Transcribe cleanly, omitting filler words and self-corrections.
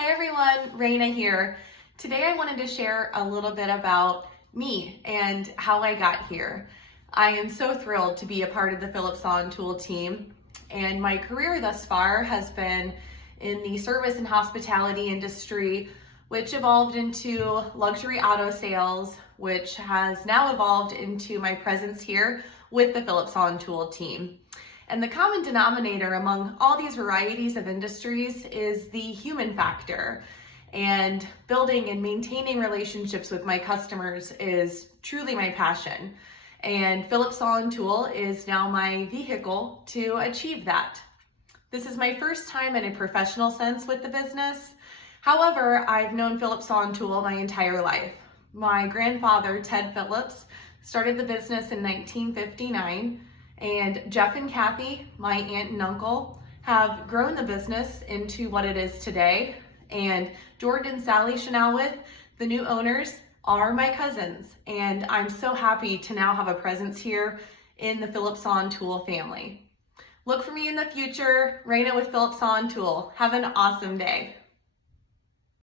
Hey everyone, Raina here. Today I wanted to share a little bit about me and how I got here. I am so thrilled to be a part of the Philips On Tool team, and my career thus far has been in the service and hospitality industry, which evolved into luxury auto sales, which has now evolved into my presence here with the Philips On Tool team. And the common denominator among all these varieties of industries is the human factor. And building and maintaining relationships with my customers is truly my passion. And Philips On Tool is now my vehicle to achieve that. This is my first time in a professional sense with the business. However, I've known Philips On Tool my entire life. My grandfather, Ted Phillips, started the business in 1959. And Jeff and Kathy, my aunt and uncle, have grown the business into what it is today. And Jordan and Sally Chanelwith, the new owners, are my cousins. And I'm so happy to now have a presence here in the Philips On Tool family. Look for me in the future, Raina with Philips On Tool. Have an awesome day.